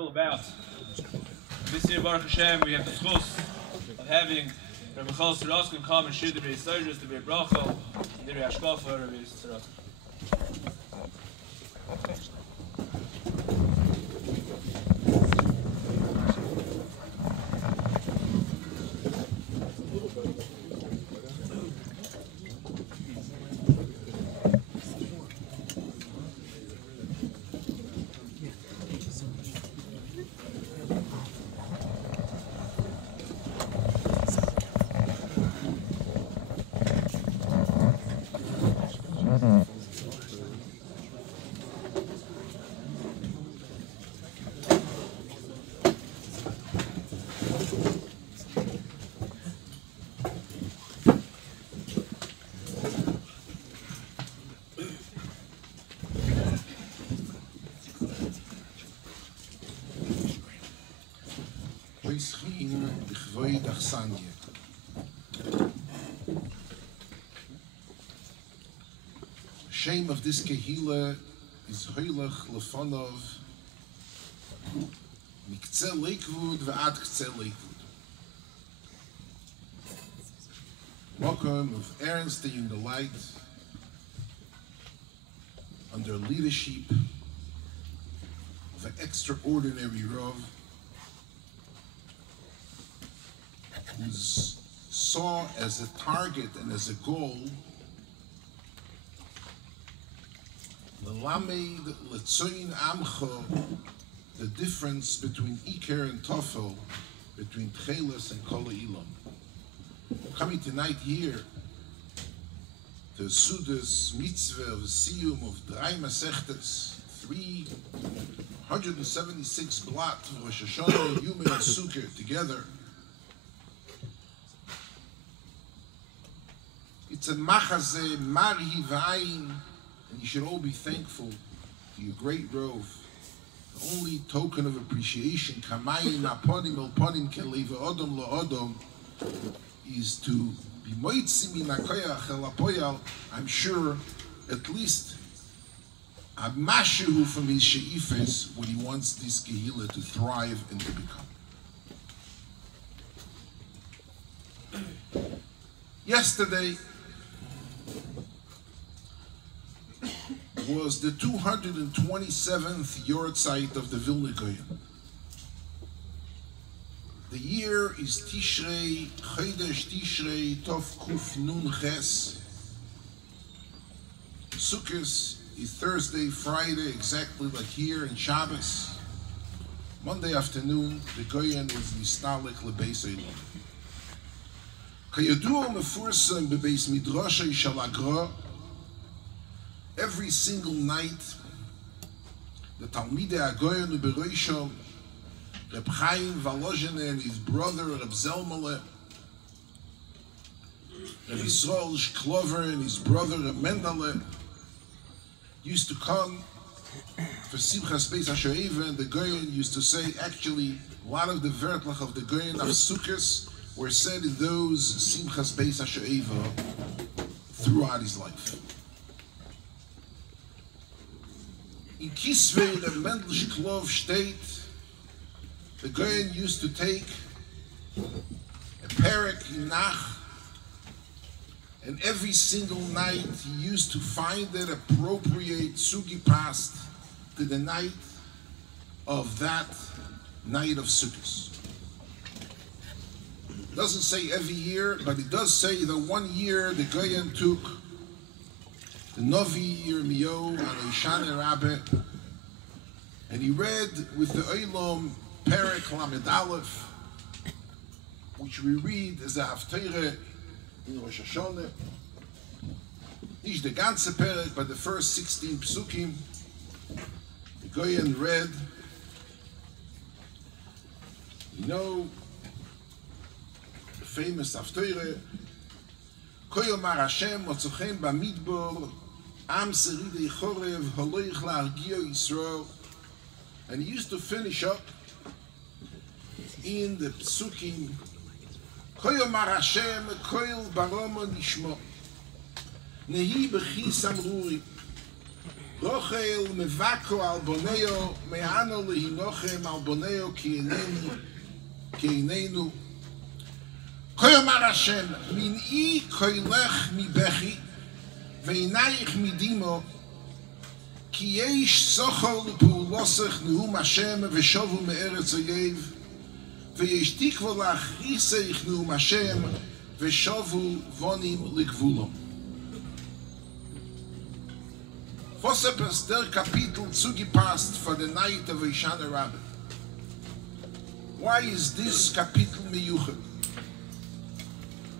All about. This year, Baruch Hashem, we have the shmooz of having Reb Michoel Sorotzkin come and share the Revb Avrohom, Revb Avrohom, Dvri Ashkafa, Reb Sorotzkin. Shame of this kehila is heilig lefanov mikze lekvud ve'ad kze lekvud. Welcome of earnestly in the light under leadership of an extraordinary Rav who saw as a target and as a goal the difference between Iker and Tofel, between Tcheles and Kol Ilam. Coming tonight here to Sudas Mitzvah of the Siyum of Drei Masechtes, 376 blot of Rosh Hashanah and Yom Sukkah together. It's a Machazeh Marhi V'ayin. And you should all be thankful to your great Rov. The only token of appreciation, Kamayim Aponim El Ponim Keleva Odom Lo Odom, is to be moitzi min hakoyach el hapoyal. I'm sure at least a mashu from his sheifes when he wants this kehila to thrive and to become. Yesterday was the 227th Yortzeit of the Vilna Gaon. The year is Tishrei, Chodesh Tishrei, Tov Kuf Nun Ches. Sukkos is Thursday, Friday, exactly like here in Shabbos. Monday afternoon, the Gaon is Nistalik Lebeis Eilam. Kayadu Mefursam Bebeis Midrashay Shal Agra. Every single night, the Talmidei HaGoyen Uberoisham, Reb Chaim Volozhin and his brother Reb Zelmele, Reb Yisrael Shklover and his brother Reb Mendele used to come for Simchas Beis HaShoeva, and the Goyen used to say, actually, a lot of the Vertlach of the Goyen of Sukkos were said in those Simchas Beis HaShoeva throughout his life. In Kisvei, the Mendelish Klov state, the Goyen used to take a perek in Nach, and every single night he used to find it appropriate sugi past to the night of that night of Sukkot. Doesn't say every year, but it does say that one year the Goyen took the Novi Yirmiyahu on Hoshanah Raba, and he read with the Olam Perek Lamed Aleph, which we read as a Haftarah in Rosh Hashanah. Nicht the ganze Perek, but the first 16 Psukim. The Goyen read, you know, the famous Haftarah, Koyomar Hashem Motzochem Bamidbor Am Seridei Chorev Haloich La'argio Yisrael. And he used to finish up in the Psukim, Koyomar Hashem Koyel Baroma Nishmo Nehi B'chi Samruri Rochel mevako al boneo me'ano lehinochem al boneo ki'enenu Koyomar Hashem min'i koylech mi bechi ve'inayich midimo ki yesh sochol l'pulosech neum Hashem ve'shovu me'eretz oyev ve'yesh tikvo la'achriseich neum Hashem ve'shovu vonim l'gvulom. Was ist der Kapitel zugepasst for the night of Hoshanah Raba? Why is this Kapitel miyuchet?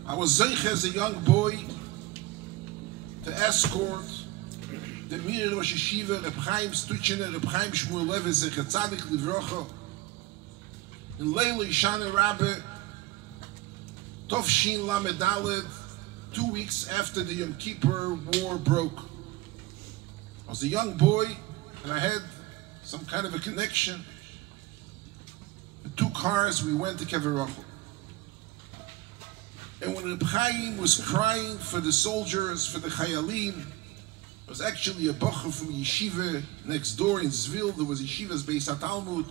I was zeich as a young boy to escort the Mir Rosh Yeshiva Reb Chaim Reb Chaim Shmuelevitz Zechatzaddik Livrocha in Leil Hoshanah Raba Tovshin Lamed Daled, 2 weeks after the Yom Kippur War broke. I was a young boy and I had some kind of a connection. With 2 cars, we went to Kever Rochel. And when Reb Chaim was crying for the soldiers, for the chayalim, there was actually a bacher from yeshiva next door in Zvil. There was yeshiva's Beis HaTalmud.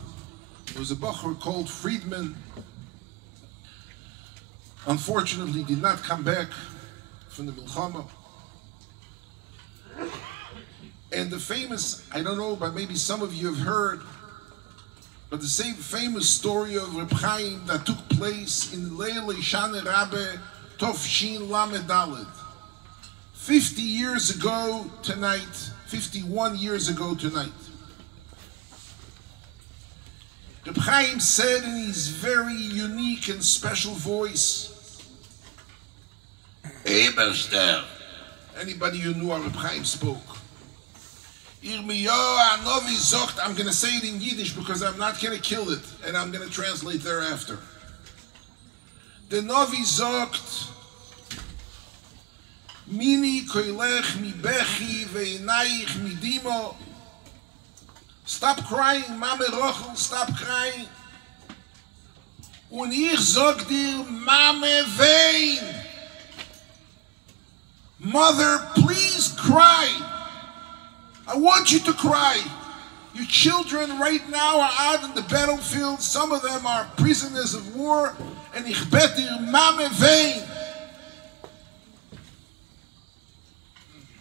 There was a bacher called Friedman. Unfortunately, did not come back from the Milchama. And the famous, I don't know, but maybe some of you have heard, but the same famous story of Reb Chaim that took place in Leil Hoshanah Raba Tovshin Lamed Daled. 50 years ago tonight, 51 years ago tonight. Reb Chaim said in his very unique and special voice, Eberster. Anybody who knew how Reb Chaim spoke. I'm going to say it in Yiddish because I'm not going to kill it, and I'm going to translate thereafter. The Novi sagt, Mini koilech mi bechi ve'inayich mi dimo. Stop crying, Mame Rochel, stop crying. Und ich sag dir, Mame wein. Mother, please cry. I want you to cry. Your children right now are out in the battlefield. Some of them are prisoners of war. And ich bet dir, Mame wein.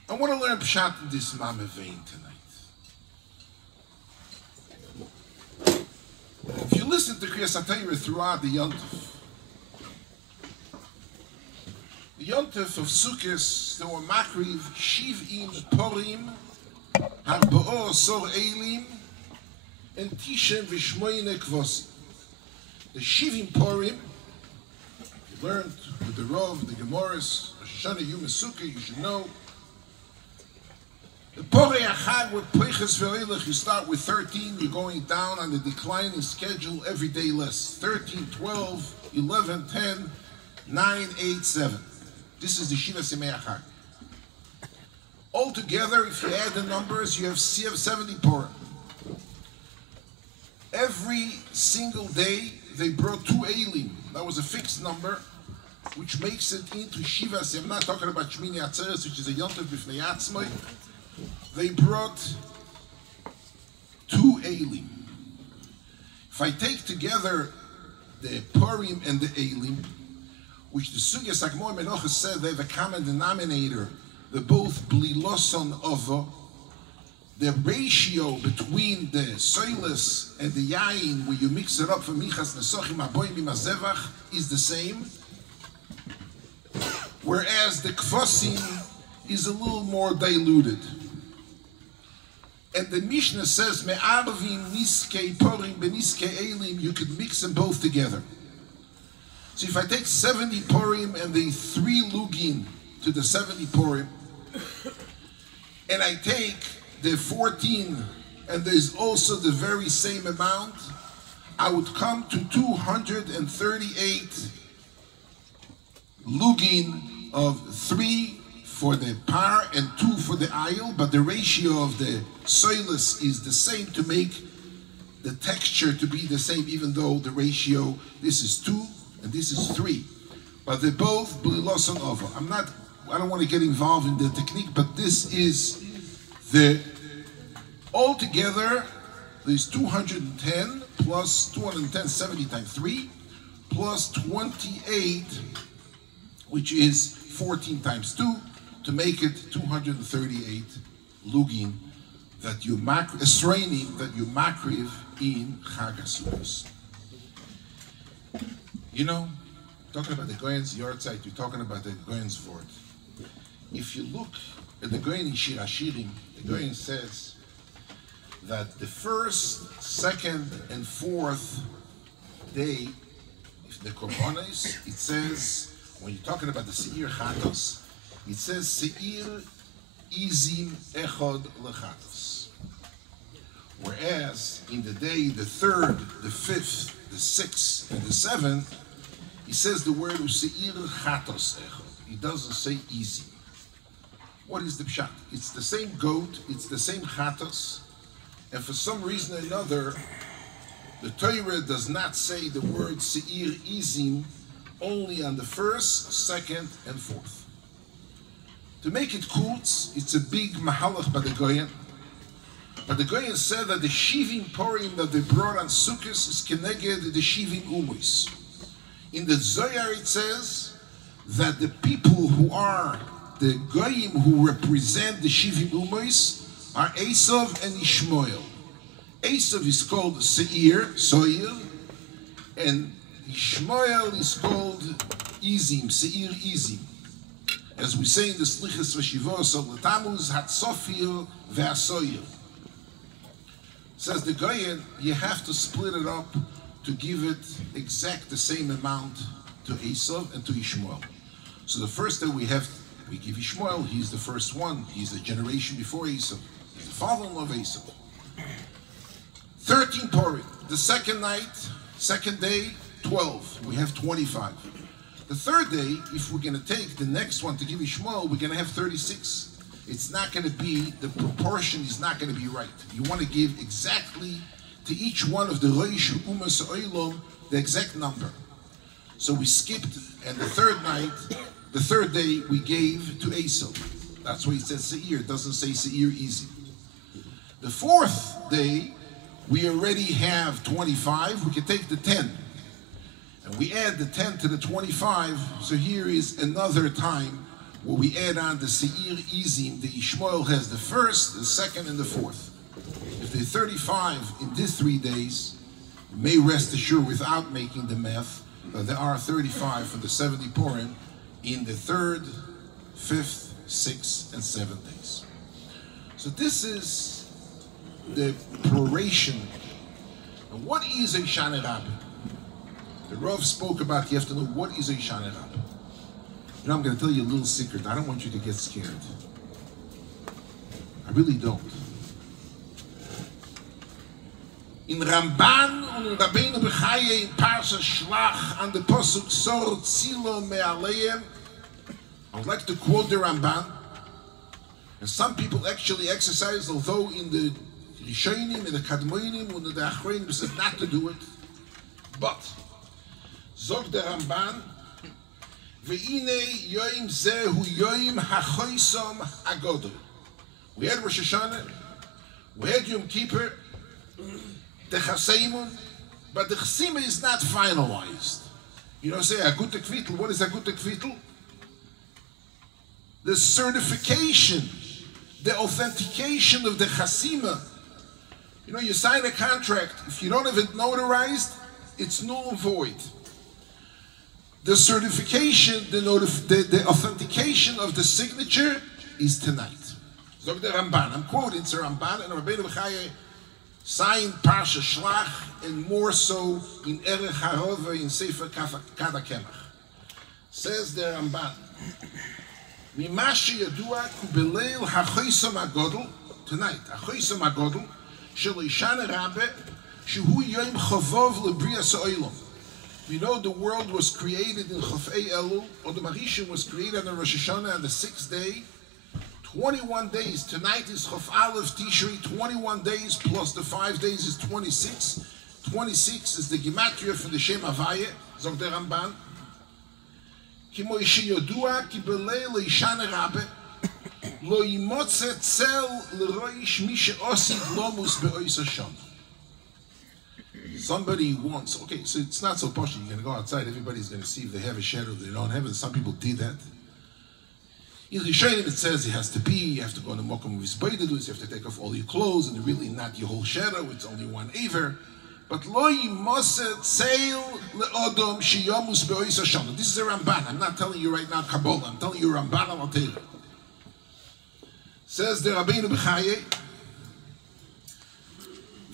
I want to learn pshat in this Mame vein tonight. If you listen to Kriyas HaTorah throughout the Yontif of Sukkos, there were Makriv, Shiv'im, Porim, Harba'o, Sor Eilim, and Tishem V'Shmoyne Kvosim. The Shiv'im Porim, you learned with the Rov, the Gemoris, Hoshana Yom Sukkah, you should know. The Porei Achag with Peiches Ve'elech, you start with 13, you're going down on the declining schedule every day less. 13, 12, 11, 10, 9, 8, 7. This is the Shiva Semei Achag. Altogether, if you add the numbers, you have 70 Purim. Every single day, they brought 2 Eilim. That was a fixed number, which makes it into Shiva. I'm not talking about Shmini Atzeres, which is a Yontif B'fnei Atzmai. They brought 2 Eilim. If I take together the Purim and the Eilim, which the Sugyas Agmor Menocha said they have a common denominator, they're both Bliloson Ovo, the ratio between the Soilis and the Yain, where you mix it up for Michas Nessochim Aboim Imazevach, is the same. Whereas the Kvosim is a little more diluted. And the Mishnah says, Me'arvim niskei porim beniskei eilim, you could mix them both together. So if I take 70 porim and the 3 lugin to the 70 porim, and I take the 14 and there's also the very same amount, I would come to 238 lugin of 3 for the par and 2 for the ayil, but the ratio of the soilus is the same to make the texture to be the same, even though the ratio, this is 2 and this is 3. But they're both blilos and over. I don't want to get involved in the technique, but this is the Altogether, there's 210 plus 210, 70 times 3, plus 28, which is 14 times 2, to make it 238 lugin that you esrainim that you makriv in Chag Hasuccos. You know, talking about the Goyen's Yortzeit, you're talking about the Goyen's Vort. If you look at the Goyen in Shir Hashirim, the Goyen says that the first, second, and fourth day, if the Korbanos, it says, when you're talking about the Seir Chatos, it says Seir Izim Echod Lechatos. Whereas in the day, the third, the fifth, the sixth, and the seventh, he says the word Seir Chatos Echod. He doesn't say Izim. What is the pshat? It's the same goat, it's the same chatos, and for some reason or another, the Torah does not say the word Seir Izim only on the first, second, and fourth. To make it kultz, it's a big mahalach by the Goyen. But the Goyen said that the shivim porim that they brought on Sukkos is keneged the shivim umus. In the Zohar it says that the people who are the Goyim who represent the Shivim Umois are Esav and Ishmael. Esav is called Seir, and Ishmael is called Izim, Seir Izim. As we say in the Slichas Veshivos of the Tammuz, Hatzofir ve'asoyer. Says the Goyen, you have to split it up to give it exact the same amount to Esav and to Ishmael. So the first that we give Ishmael, he's the first one. He's the generation before Esav. He's the father-in-law of Esav. 13 Purim. The second night, second day, 12. We have 25. The third day, if we're going to take the next one to give Ishmael, we're going to have 36. It's not going to be, the proportion is not going to be right. You want to give exactly to each one of the Reish Umas Oilom the exact number. So we skipped, and the third night, the third day we gave to Esav. That's why it says Seir. It doesn't say Seir easy. The fourth day, we already have 25. We can take the 10. And we add the 10 to the 25. So here is another time where we add on the Seir Izim. The Ishmael has the first, the second, and the fourth. If they're 35 in these 3 days, you may rest assured without making the math that there are 35 for the 70 Purim in the third, fifth, sixth, and seventh days. So this is the proration. And what is a Hoshana Raba? The Rav spoke about, you have to know what is a Hoshana Raba. You know, I'm going to tell you a little secret. I don't want you to get scared. I really don't. In Ramban und in Rabbeinu Bechaye in Parsha Shlach on the Pasuk Sor Tzilo Me'aleim, I would like to quote the Ramban. And some people actually exercise, although in the Rishonim, in the Kadmoinim, and the Achronim said not to do it. But, Zog the Ramban, Ve'ine Yoim Zehu Yoim HaChoisom HaGodol. We had Rosh Hashanah, we had Yom Kippur, the Chaseimun, but the Chasima is not finalized. You know, say, Agute Kvittel, what is Agute Kvittel? The certification, the authentication of the Chasima. You know, you sign a contract, if you don't have it notarized, it's null and void. The certification, the authentication of the signature is tonight. So the Ramban, I'm quoting Sir Ramban and Rabbeinu Bechaye signed Parsha Shlach and more so in Erech HaRova in Sefer Kada Kemach. Says the Ramban, Mimashi Yadua Kubeleil HaChoisom HaGodol, tonight, HaChoisom HaGodol, Shel Hoshana Raba, Shehu Yom Chavov Lebrias Ha'olam. We know the world was created in Chafei Elul, or the Marishan was created on Rosh Hashanah on the 6th day. 21 days. Tonight is Chaf Aleph Tishri, 21 days plus the 5 days is 26. 26 is the Gematria for the Shem Havaya, Zog der Ramban. lo yimotze tzel l'roish mi she'osid lomus be'ois Hashanah. Somebody wants, okay, so it's not so posh. You're going to go outside, everybody's going to see if they have a shadow, they don't have it. Some people did that. In the Rishonim, it says it has to be, you have to go in the Mokum of his Beidadus, you have to take off all your clothes, and really not your whole shadow, it's only one aver. But lo yimoset seil le'odom sheyomus be'ois Hashanah. This is a Ramban. I'm not telling you right now Kabbalah. I'm telling you Ramban al Teira. Says the Rabbeinu B'chaye,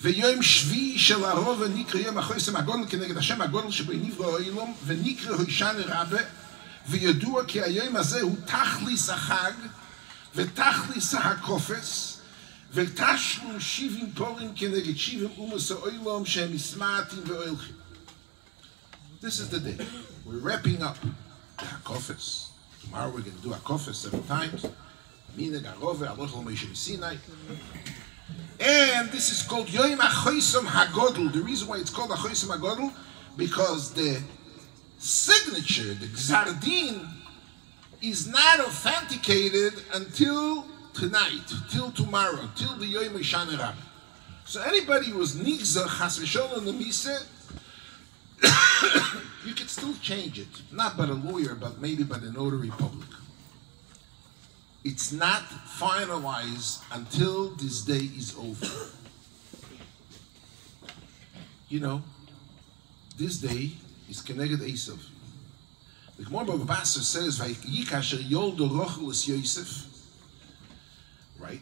ויום שביעי של הרוב נקרא יום החסד הגדול כנגד השם הגדול שבנברא העולם ונקרא הושענא רבה וידוע כי היום הזה הוא תכליס החג ותכליס הקופס ותשלום 70 פורים כנגד 70 אומות העולם שהם מסמעתים והולכים. This is the day. We're wrapping up the hakofes. Tomorrow we're going to do hakofes 7 times. Minag Arove, Aloch Moshe Sinai. And this is called Yom HaChosim HaGodol. The reason why it's called HaChosim HaGodol, because the signature, the Gzar Din, is not authenticated until tonight, till tomorrow, till the Yom Hoshana Raba. So anybody who was Nigzar Chas V'Sholom the Mise, you could still change it. Not by a lawyer, but maybe by the notary public. It's not finalized until this day is over. You know, this day is connected to Esav. The Gemara Bava Basra says, "Vayikasher Yoldo Rochel es Yosef." Right?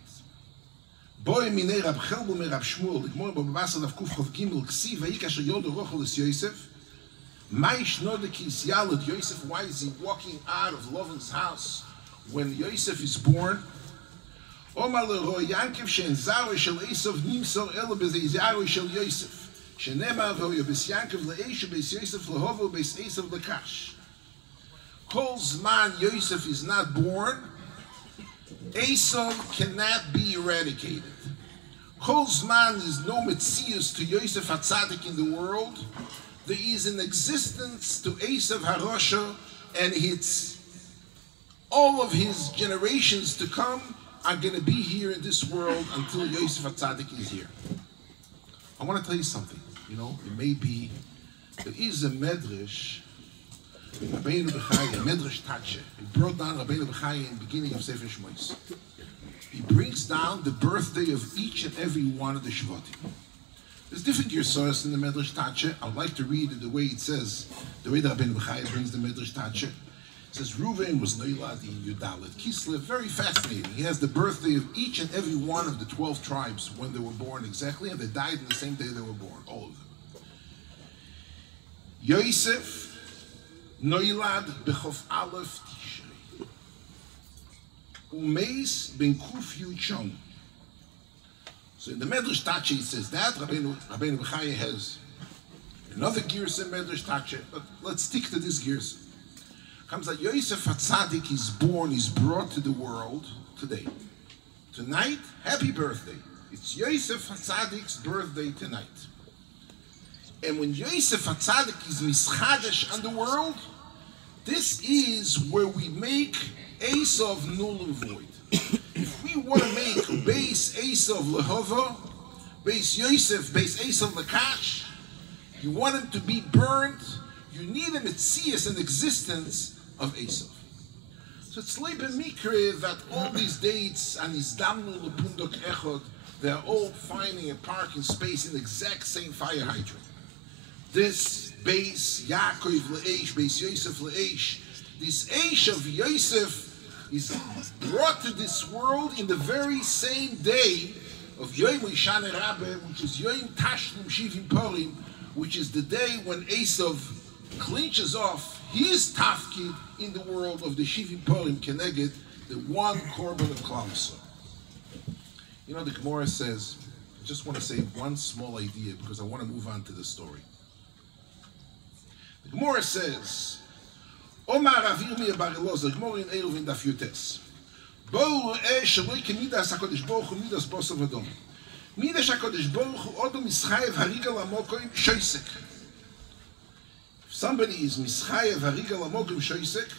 Boy minei Reb Chaim Shmuelevitz Reb Shmuel. The Gemara Bava Basra Daf Kuf Chav Gimel Ksi Vayikasher Yoldo Rochel es Yosef. Maish Nodekis Yalad Yosef. Why is he walking out of Lavan's house when Yosef is born? Omar leRoy Yankev she'en Zaroi shel Esav nimsor elo b'Zaroi shel Yosef. Shenemar v'Oyo b'S Yankev le'Esh b'S Yosef leHovo b'S Esav lekash. Kol zman Yosef is not born, Esav cannot be eradicated. Kol zman is no metzius to Yosef HaTzadik in the world. There is an existence to Esav HaRosha, and it's all of his generations to come are going to be here in this world until Yosef HaTzadik is here. I want to tell you something. You know, it may be, there is a medrash, Rabbeinu B'chai, a medrash tache. He brought down Rabbeinu B'chai in the beginning of Sefer Shmooz. He brings down the birthday of each and every one of the Shvatim. There's different Yersoros in the medrash tache. I would like to read it the way it says, the way that Rabbeinu B'chai brings the medrash tache. It says, Reuven was Noilad in Yudalet Kislev. Very fascinating. He has the birthday of each and every one of the 12 tribes when they were born exactly, and they died in the same day they were born, all of them. Yosef Noilad B'chof Aleph Tishrei. Umeis Ben Kuf Yud Shon. So in the Medrash Tache it says that. Rabbeinu B'chai has another Girsa Medrash Tache, but let's stick to this Girsa. Comes that Yosef HaTzadik is born, is brought to the world today. Tonight, happy birthday. It's Yosef HaTzadik's birthday tonight. And when Yosef HaTzadik is mischadesh on the world, this is where we make Esav null and void. If we want to make base Esav lehova, base Yosef, base Esav lekash, you want him to be burnt, you need a metzias, an existence of Esav. So it's leibe mikre that all these dates and his damnu lepundok echod, they're all finding a parking space in the exact same fire hydrant. This base Yaakov le'esh, base Yosef le'esh, this Eish of Yosef is brought to this world in the very same day of Yom Hoshana Raba, which is Yom Tashlum Shivim Porim, which is the day when Esav clinches off his tafkid in the world of the Shivim Porim Keneged, the one korban of Klal Yisrael. You know, the Gemara says, I just want to say one small idea because I want to move on to the story. The Gemara says, Omar Avir mi bar Elazar, Gemara in Eruv in Daf Yutes. Bo esh shloi kemidas HaKadosh Baruch Hu midas bosav adom. Midas HaKadosh Baruch Hu odom mischayev hariga lamokoim shoisek. If somebody is mischayev hariga lamokoim shoisek,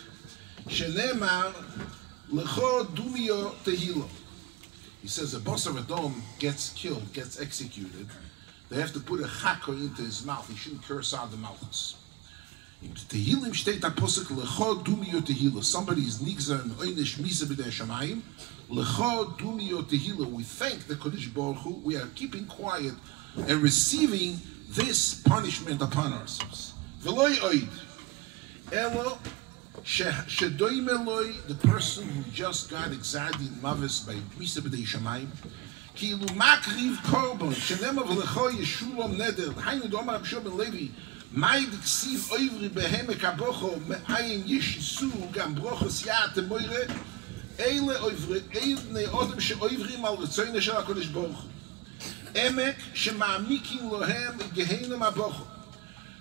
shenemar Lecho dumio tehilo. He says a boss of a dome gets killed, gets executed. They have to put a chako into his mouth. He shouldn't curse out the mouths. In Tehillim steht a posuk lecho dumio tehilo. Somebody is nigzer and oynish misa b'dei shamayim. Lecho dumio tehilo. We thank the Kodesh Baruch Hu. We are keeping quiet and receiving this punishment upon ourselves. V'loi oid. Elo shedoim eloi, the person who just got exiled in Mavis by misa b'dei shamayim. כאילו מקריב קורבן, שנאמר ולכו ישולם נדר, היינו דאמר רב שמעון לוי, מאי דכסיב אויברי בהעמק הבוכו, מאין ישיסו גם ברוכוס יעט מוירה, אלה בני אדם שאויברים על רצונו של הקדוש ברוך הוא. עמק שמעמיקים להם גהנם הבוכו,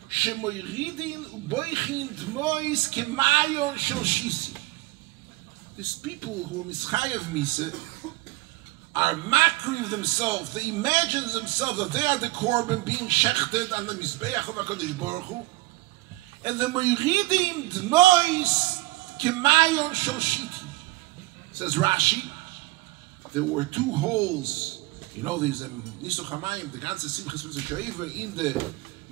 שמורידין ובויכין דמויס כמאיון של שיסי. These people who are mischayev misa are makriv themselves. They imagine themselves that they are the korban being shechted on the mizbeach of HaKadosh Baruch Hu, and the moiridim dmois kemayon shel shiti. Says Rashi, there were two holes. You know, there's a Nessochim, the ganze Secrets of Hoshanah Raba in the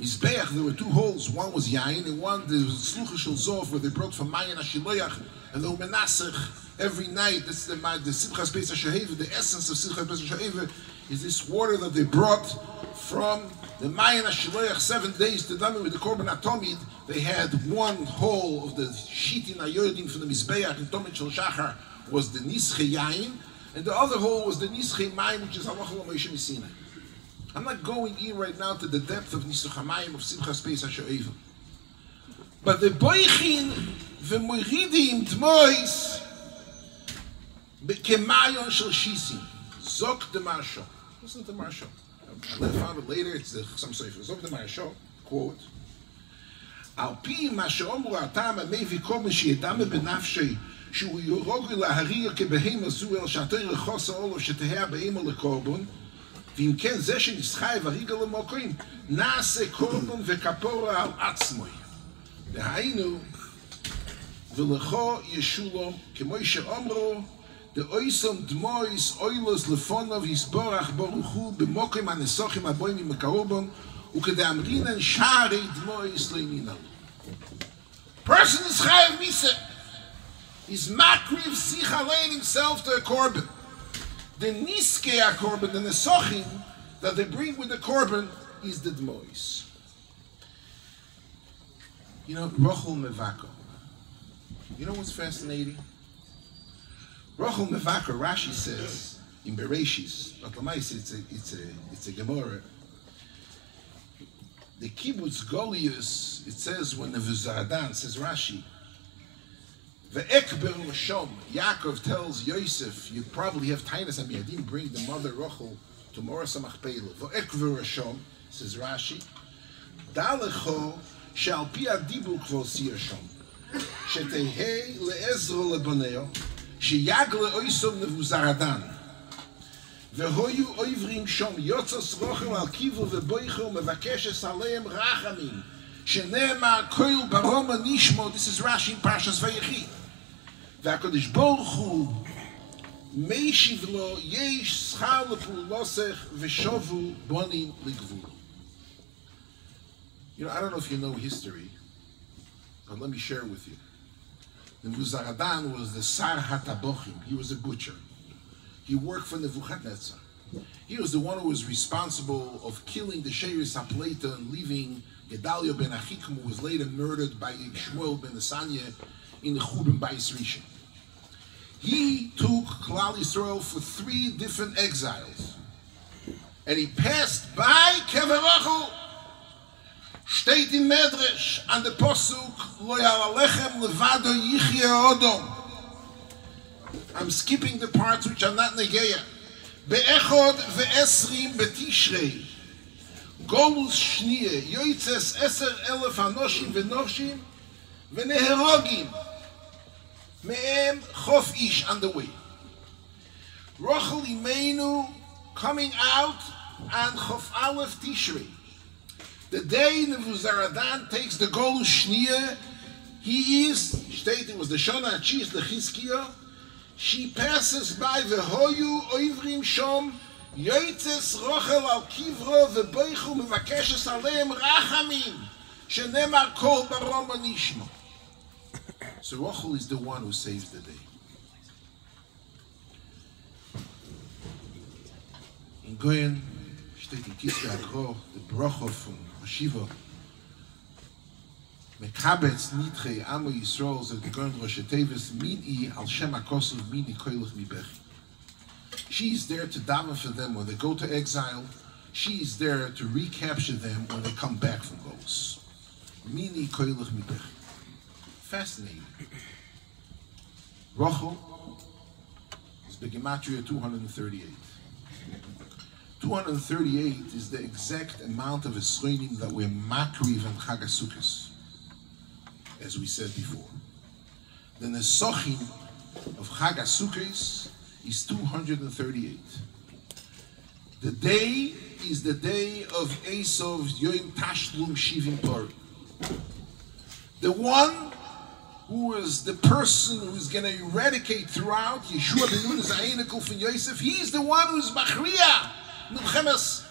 mizbeach. There were two holes. One was yain, and one there was slucha shel zof, where they brought from mayin hashiloyach, and the menasech. Every night, that's the Simchas Pesach Sheheva, the essence of Simchas Pesach Sheheva is this water that they brought from the Mayan HaShiloach 7 days to done with the Korban Atomid. They had one hole of the Shitin Ayodim from the Mizbeach in Tomid Shel Shachar was the Nische Yain, and the other hole was the Nische Mayim, which is Halachah Moshe Misina. I'm not going in right now to the depth of Nische Mayim of Simchas Pesach Sheheva. But the Boichin, the Moiridim, Dmois, Kemayon shel shisim. Zok de Marsha. Listen to Marsha. I found it later. It's some sefer. Zok de Marsha. Quote. Al pi ma she'omru atam amevi kol mi she'yedam benafshei shu yorog laharir kebehema zu el shatei lechosa olo shetehea be'emo lekorbon v'im ken ze shenischayev hariga lemokoim nase korbon v'kapora al atzmoi dehainu v'lecho yeshulom kemoi she'omru the oisom dmois oilos lefonov hisborach boruchu b'mokim hanessochim aboim imekaobon ukedeamrinan sharei dmois leininal. Person is chayav misa. Is makriv sich alein himself to a korban. The niskei korban, the Nessochim that they bring with the korban is the dmois. You know, Rochel Mevako. You know what's fascinating? Rochel Mevako, Rashi says in Bereshis, but Lamais it's a Gemara. The kibbutz Golius, it says when the Vuzaradan says Rashi, Ve'ekber Lashom, Yaakov tells Yosef, you probably have Tainus and I didn't bring the mother Rochel to Morasa Machpelah. Ve'ekber Lashom, says Rashi, Dalecho shall pi adibu kvo siyashom, shetehei le'ezro leboneo, sheyagle oisom nevuzaradan, vehoyu oivrim shom yotzos rochel al kivu veboicho mevakeshes aleim rachamim, shene'emar koil baroma nishmo. This is Rashi in Parshas Vayechi. Ve'HaKadosh Baruch Hu meishiv lo yesh schar lepulosech veshovu bonim ligvul. You know, I don't know if you know history, but let me share with you. The Vuzaradan was the Sar HaTabochim. He was a butcher. He worked for Nebuchadnezzar. He was the one who was responsible of killing the Sheiris HaPleita and leaving Gedalia ben Achikim, who was later murdered by Shmuel ben Asanya in the Churban Bayis Rishon. He took Klal Yisrael for 3 different exiles. And he passed by Kever Rochel. Steht in Medrash on the Posuk, Lo Yalalechem Levado Yichye Odom. I'm skipping the parts which are not Negeya. Be'echod ve'esrim betishrei. Golus Shniye, Yoitzes 10,000 Anoshim ve'noshim ve'neherogim. Me'em Chof Ish on the way. Rochel Imeinu coming out on Chof Aleph Tishrei. The day Nevuzaradan takes the Golus Shniya, he is, stated, was the Shona Achis, the Chizkiah, She passes by the Hoyu Oivrim Shom, Yoitzes Rochel al Kivro, V'boichu Mevakeshes Aleim Rachamim, Shenemar Kol Barom Anishmo. So Rochel is the one who saves the day. In Goyen steht in Kisvei Agro, the Brocho from Hashiva, Mekabetz Nitrei Amo Yisrael, so the Goyen Rosh Tevis, Mini al Shem HaKosov, Mini Koilach Mibechi. She is there to daven for them when they go to exile. She is there to recapture them when they come back from Golos. Mini Koilach Mibechi. Fascinating. Rochel is Begematria 238. 238 is the exact amount of Esroinim that we're makriv and Chag Hasuccos, as we said before. The Nessochim of Chag Hasuccos is 238. The day is the day of Esav's Yom Tashlum Shivim Pori. The one who is the person who is going to eradicate throughout Yeshua ben Nun Zayinikul from Yosef. He's the one who is Machriya, Milchemes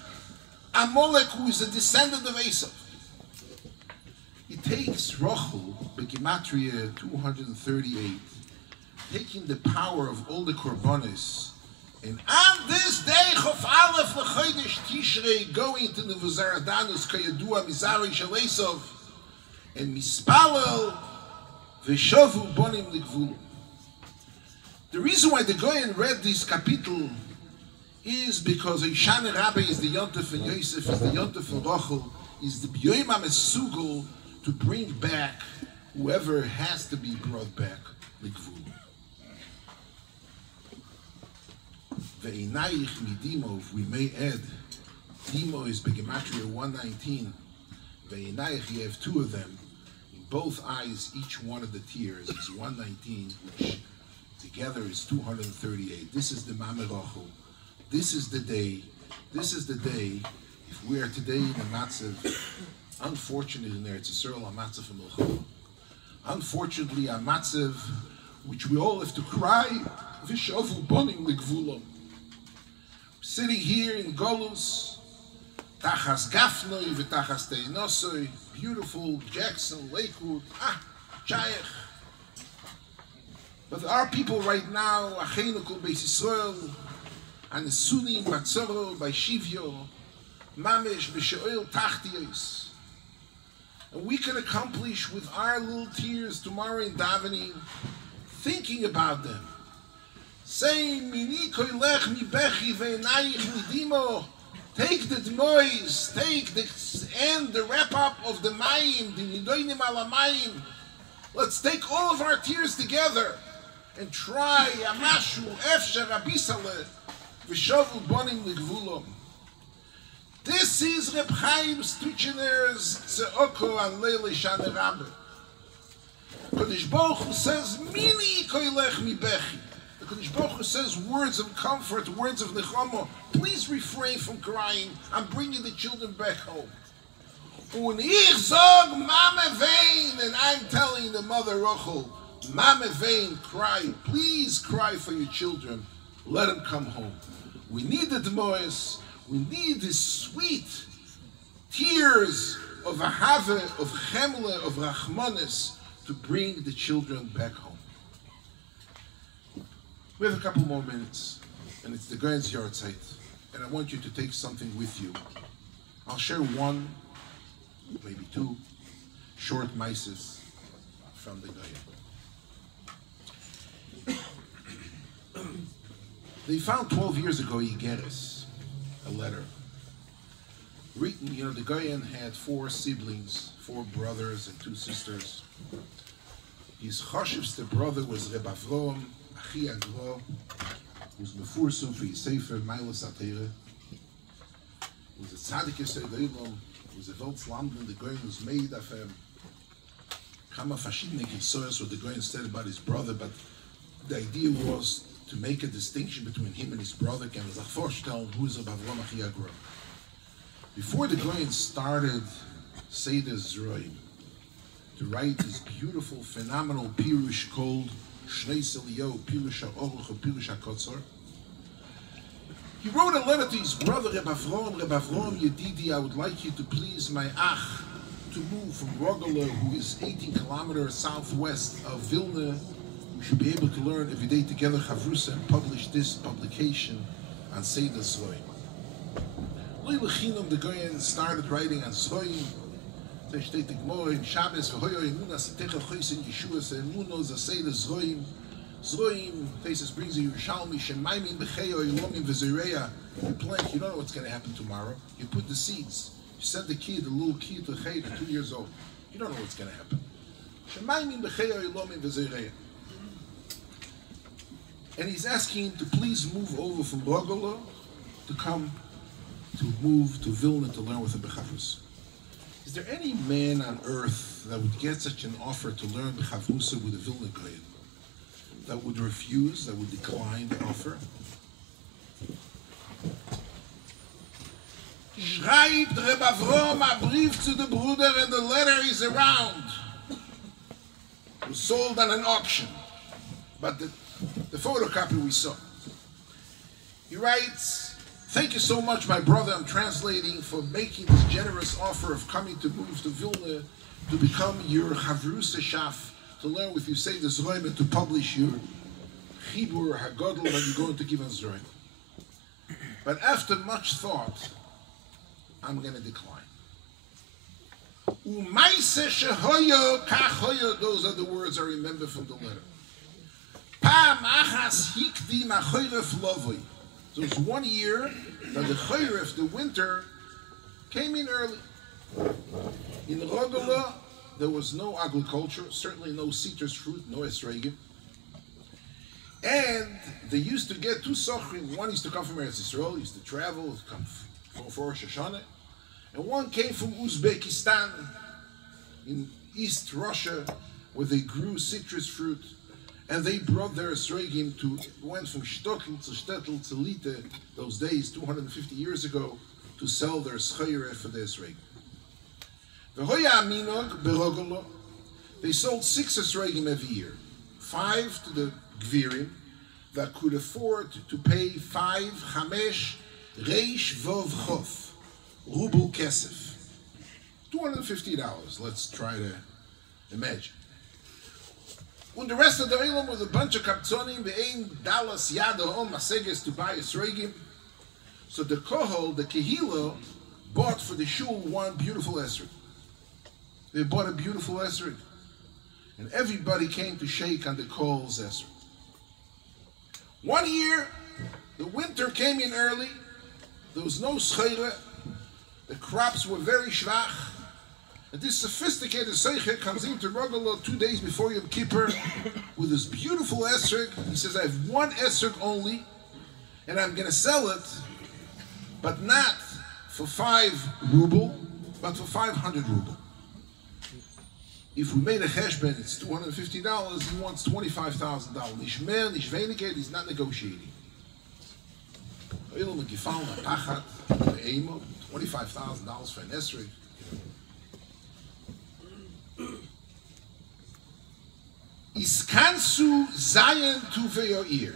Amalek, who is a descendant of Esav. He takes Rochel, Begematria 238, taking the power of all the Korbanos, and on this day, Chof Aleph L'Chodesh Tishrei, going to the Vuzaradanus Kayadua Mizari Shel Esav, and Mispalel V'shovu Bonim L'Gvulum. The reason why the Goyen read this kapitel is because Hoshana Raba is the Yontef and Yosef is the Yontef and Rochel, is the B'yoyim HaMesugel to bring back whoever has to be brought back L'Gvulum. Ve'inayich midimo, if we may add, Dimo is Begematria 119. Ve'inayich, you have two of them. In both eyes, each one of the tears is 119, which together is 238. This is the Mamed Rochel. This is the day. This is the day. If we are today in a matzav, unfortunately in Eretz Yisrael, a matzav from Milchama. Unfortunately, a matzav which we all have to cry. V'shovu bonim l'gvulom. Sitting here in Golus, Tachas Gafnoi v'Tachas Teinosoi, beautiful B'jkson, Lakewood, Chayach. But there are people right now, Acheinu Kol Beis Yisrael, Anesunim Matzoro by Shivyo, Mamesh B'She'ol Tachtiyos. And we can accomplish with our little tears tomorrow in davening, thinking about them. Saying, Mini koilech mi bechi ve'enayich midimo. Take the dmois, take the end, the wrap-up of the mayim, the nidoinim ala mayim. Let's take all of our tears together and try, amashu, efsher, abisale, v'shovu bonim l'gvulom. This is Reb Chaim Shmuelevitz Tzeoko an Leil Hoshana Raba. Kodesh Baruch Hu says, Mini koilech mi bechi. Kodesh Baruch Hu says words of comfort, words of nechama. Please refrain from crying. I'm bringing the children back home. Und ich sag, Mame Vein, and I'm telling the mother Rochel, Mame Vein, cry. Please cry for your children. Let them come home. We need the demois. We need the sweet tears of ahava, of chemle, of rachmanis to bring the children back home. We have a couple more minutes, and it's the Goyen's Yortzeit, and I want you to take something with you. I'll share one, maybe two, short mises from the Goyen. They found 12 years ago Yigeres, a letter written. You know, the Goyen had 4 siblings, 4 brothers and 2 sisters. His choshivste brother was Revb Avrohom, Achi Agro, who's mefursum for his sefer Mailas Atera. He was a tzaddik yesod olam. He was a Weltslamden. The Goyen was made of him. Kama verschiedene Gitzoyos what the Goyen said about his brother, but the idea was to make a distinction between him and his brother. Can we vorstellen who is Reb Avrohom Achi Agro? Before the Goyen started Seder Zroim to write this beautiful, phenomenal pirush called He wrote a letter to his brother Reb Avrohom. Reb Avrohom, Yedidi, I would like you to please my ach to move from Rochel, who is 18 kilometers southwest of Vilna. We should be able to learn every day together Chavrusa and publish this publication on Seder Zroim. The Goyen started writing on Zroim. There steht the Gemara in Shabbos, V'hoyo emuna setecha choysen Yeshua se'emuno zaseder Zroim. Zroim, Tesis brings a Yerushalmi, Shemaymin b'cheyo ilomim v'zereya. You plant, you don't know what's going to happen tomorrow. You put the seeds. You send the kid, the little kid to Cheder, 2 years old. You don't know what's going to happen. Shemaymin b'cheyo ilomim v'zereya. And he's asking him to please move over from Rochel to move to Vilna to learn with the Bechavrusa. Is there any man on earth that would get such an offer to learn Bechavrusa with a Vilna Gaon that would refuse, that would decline the offer? Schreibt Reb Avrohom a brief to the Bruder, and the letter is around. It was sold on an auction, but the photocopy we saw. He writes, "Thank you so much, my brother, I'm translating, for making this generous offer of coming to move to Vilna to become your Chavrusa Shaf, to learn with you Seder Zroim, and to publish your Chibur HaGodol that you're going to give on Zroim. But after much thought, I'm going to decline." Umaise shehoyo kachoyo, those are the words I remember from the letter. Pam achas hikdi machoyref lovoi. So it's 1 year that the choyref, the winter, came in early. In Rochel, there was no agriculture, certainly no citrus fruit, no esrogim. And they used to get 2 sochrim. One used to come from Eretz Yisrael, used to travel, come for Rosh Hashanah. And one came from Uzbekistan, in East Russia, where they grew citrus fruit. And they brought their esrogim went from Shtokin to Shtetl to Lite, those days, 250 years ago, to sell their schayre for the esrogim. V'hoya aminog beRochel, they sold 6 esrogim every year. 5 to the gvirim that could afford to pay 5 chamesh reish vov chof ruble kesef, $250. Let's try to imagine. And the rest of the Olam was a bunch of kaptzonim be'ein dalas yad ha'om maseges to buy esrogim. So the kohol, the kehila, bought for the shul one beautiful esrog. They bought a beautiful esrog. And everybody came to shake on the kohol's esrog. 1 year, the winter came in early. There was no schayre. The crops were very schwach. And this sophisticated seicher comes into Rochel 2 days before Yom Kippur with this beautiful esrog. He says, I have 1 esrog only, and I'm going to sell it, but not for 5 ruble, but for 500 ruble. If we made a cheshben, it's $250. He wants $25,000. Nishmer, nishveniget, he's not negotiating. $25,000 for an esrog. Iskansu Zion Tuve'ir,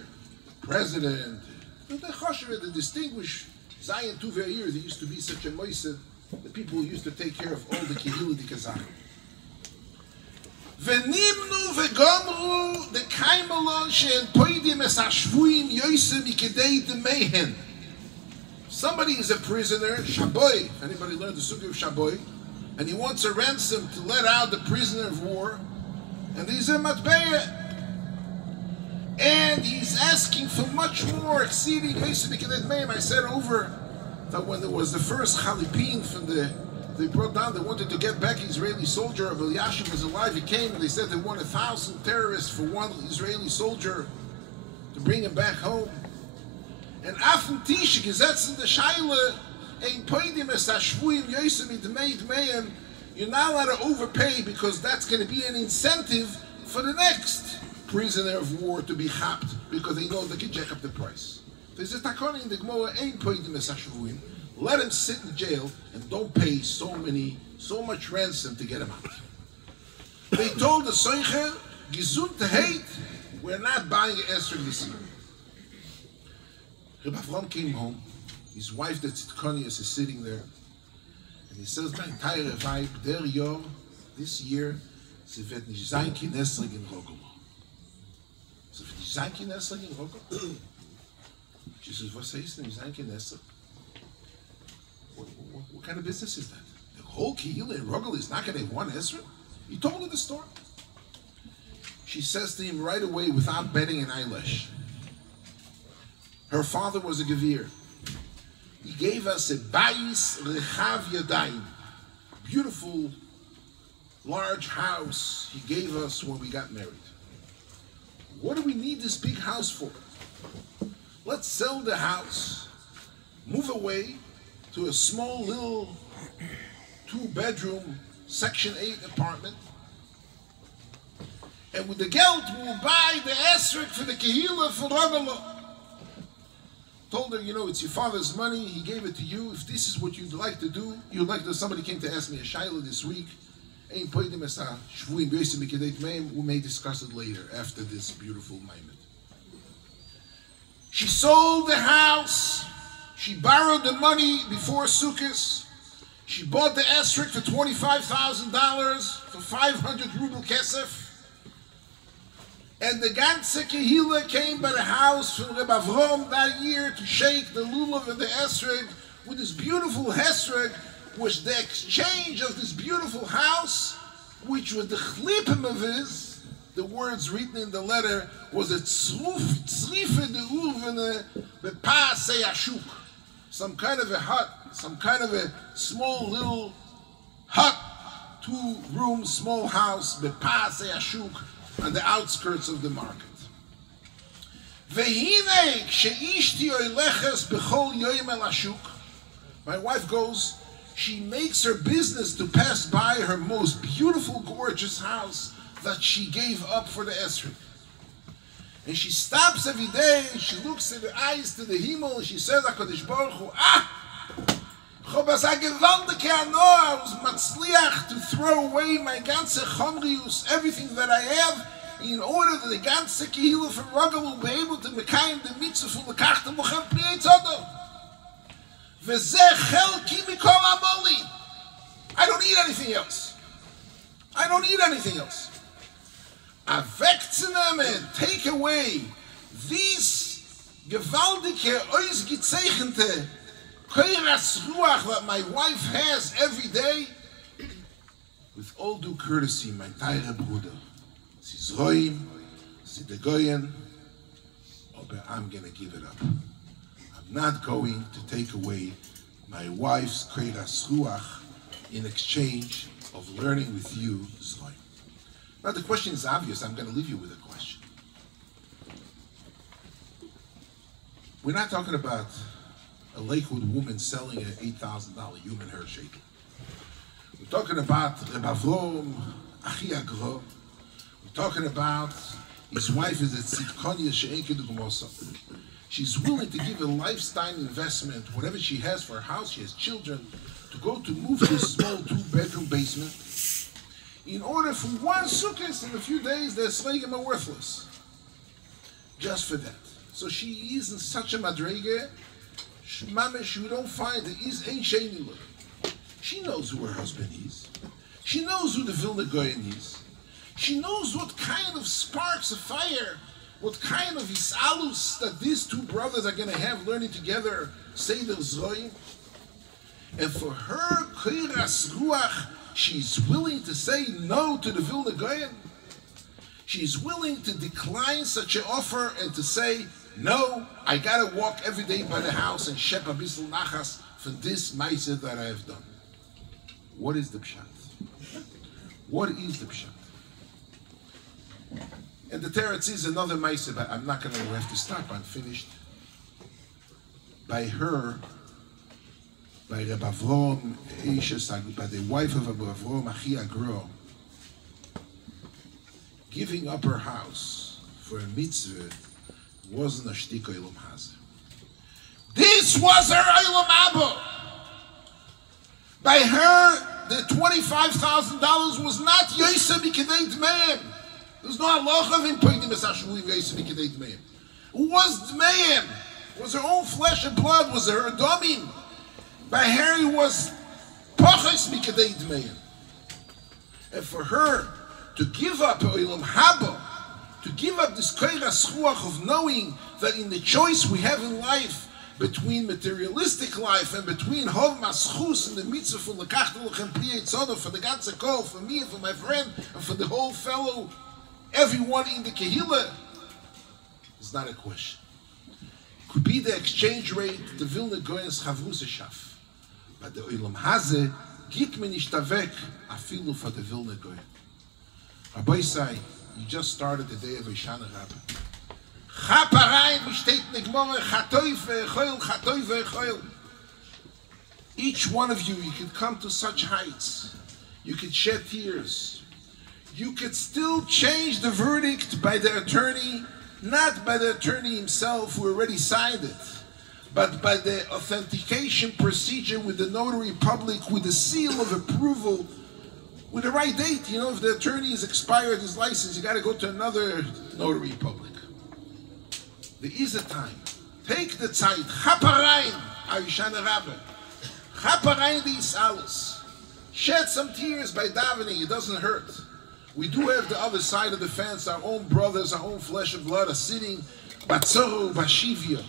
president, the distinguished Zion Tuve'ir, there used to be such a moised, the people who used to take care of all the Kehillah Dikazan. Venimnu vegomru the kaimalon she'en poidim es hashvuim yoisem ikedei demehen. Somebody is a prisoner, Shaboy. Anybody learned the Sugya of Shaboy? And he wants a ransom to let out the prisoner of war. And he's a matbeya. And he's asking for much more, exceeding yoisem ikedei demehen. I said over that when there was the first Chalipin from they brought down, they wanted to get back an Israeli soldier. Eliashim was alive, he came, and they said they want 1,000 terrorists for 1 Israeli soldier to bring him back home. And Afen Tish, gesetzt in the Shaila, ein poidim es hashvuim yoisem idmei dmeim, you're not allowed to overpay because that's going to be an incentive for the next prisoner of war to be chapped because they know they can jack up the price. There's a takon in the Gemara, ein poidim es hashvuim. Let him sit in jail and don't pay so much ransom to get him out. They told the Seicher, gesund hate, we're not buying an esrog this year. Revb Avrohom came home. His wife, the Tzidkonius, is sitting there. And he says, my entire vibe, der Jahr, this year, sie wird nicht sein kein Esrog in Rogel. Sie wird nicht sein kein Esrog in Rogel? She says, was heißt denn nicht sein kein Esrog? What kind of business is that? The whole Kehillah in Rogel is not going to have one esrog? He told her the story. She says to him right away, without batting an eyelash, her father was a Gevir. He gave us a Bayis Rechav Yadayim, beautiful, large house he gave us when we got married. What do we need this big house for? Let's sell the house, move away to a small little 2-bedroom Section 8 apartment, and with the geld we'll buy the esrog for the Kehillah for Rogel. Told her, you know, it's your father's money. He gave it to you. If this is what you'd like to do, you'd like to. Somebody came to ask me a shayla this week. We may discuss it later after this beautiful moment. She sold the house. She borrowed the money before Sukkot. She bought the esrog for $25,000 for 500 ruble kesef. And the ganze Kehillah came by the house from Reb Avrohom that year to shake the lulav and the esrog with this beautiful esrog, was the exchange of this beautiful house, which was the chlipim of his, the words written in the letter, was a tzrife de urvene bepasei ashuk, some kind of a hut, some kind of a small little hut, 2-room small house, bepasei ashuk, on the outskirts of the market. My wife goes, she makes her business to pass by her most beautiful, gorgeous house that she gave up for the esrog. And she stops every day, and she looks in her eyes to the Himmel, and she says, HaKadosh Baruch Hu, I was matzliach to throw away my ganze chomrius, everything that I have, in order that the ganze Kehillah from Rogel will be able to mekayim the mitzvah from the kachtem b'chem pnei tzodom. V'zeh chelki mikol amoli. I don't need anything else. I don't need anything else. Avektzinem and take away these gewaltige, ausgezeichnete Keiras Ruach that my wife has every day, with all due courtesy, my teire Bruder, she's roim, she's the goyen, but I'm going to give it up. I'm not going to take away my wife's Keiras Ruach in exchange of learning with you, Zroim. Now the question is obvious. I'm going to leave you with a question. We're not talking about a Lakewood woman selling an $8,000 human hair shaker. We're talking about Reb Avrohom, Achi Agro. We're talking about his wife is a Tzidkonius she'enke dugumosa. She's willing to give a lifestyle investment, whatever she has for her house, she has children, to go to move to a small 2-bedroom basement. In order for one sukkah in a few days, their slegim are worthless. Just for that. So she is in such a madrege, Mamish, we don't find that is ain't shady look. She knows who her husband is. She knows who the Vilna Gaon is. She knows what kind of sparks of fire, what kind of isalus that these 2 brothers are going to have learning together, Seder Zroim. And for her, Keiras Ruach, she's willing to say no to the Vilna Gaon. She's willing to decline such an offer and to say, no, I gotta walk every day by the house and shep a bisl nachas for this ma'aseh that I have done. What is the pshat? What is the pshat? And the teretz is another ma'aseh, but I'm not gonna have to stop. I'm finished. By her, by Reb Avrohom, by the wife of Reb Avrohom, Achi Agro, giving up her house for a mitzvah wasn't a shtik olam hazeh. This was her olam haba. By her, the $25,000 was not Yosef Mikadei Dmeim. There's no halacha of him pointing to Shmuel Yosef Mikadei Dmeim. Who was Dmeim? Was her own flesh and blood? Was her domim? By her he was Pachas Mikadei Dmeim. And for her to give up Olam Haba, to give up this Keiras Ruach of knowing that in the choice we have in life between materialistic life and between Hov Maschus and the mitzvah for Lekach Lochem Pri Yitzhodah, for the ganze Kol, for me and for my friend and for the whole fellow, everyone in the Kehillah, is not a question. It could be the exchange rate, the Vilna Gaon's Chavruseschaft. But the Olam Hazeh, git me nicht weg, afilu for the Vilna Gaon. Rabbi say, you just started the day of Hoshanah Raba. Each one of you, you could come to such heights. You could shed tears. You could still change the verdict by the attorney, not by the attorney himself who already signed it, but by the authentication procedure with the notary public, with the seal of approval, with the right date. You know, if the attorney has expired his license, you got to go to another notary public. There is a time. Take the Zeit. Chaparein, Hoshanah Raba. Chaparein the Isalis. Shed some tears by davening. It doesn't hurt. We do have the other side of the fence. Our own brothers, our own flesh and blood are sitting Batzoro, Bashivya.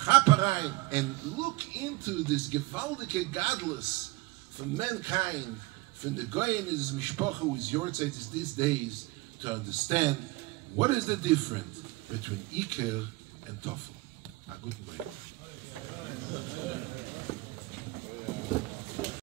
Chaparein. And look into this gewaltige Gadlus from mankind, from the Goyen is Mishpacha, who is your Zeit, is these days, to understand what is the difference between Iker and Tofel. A good way.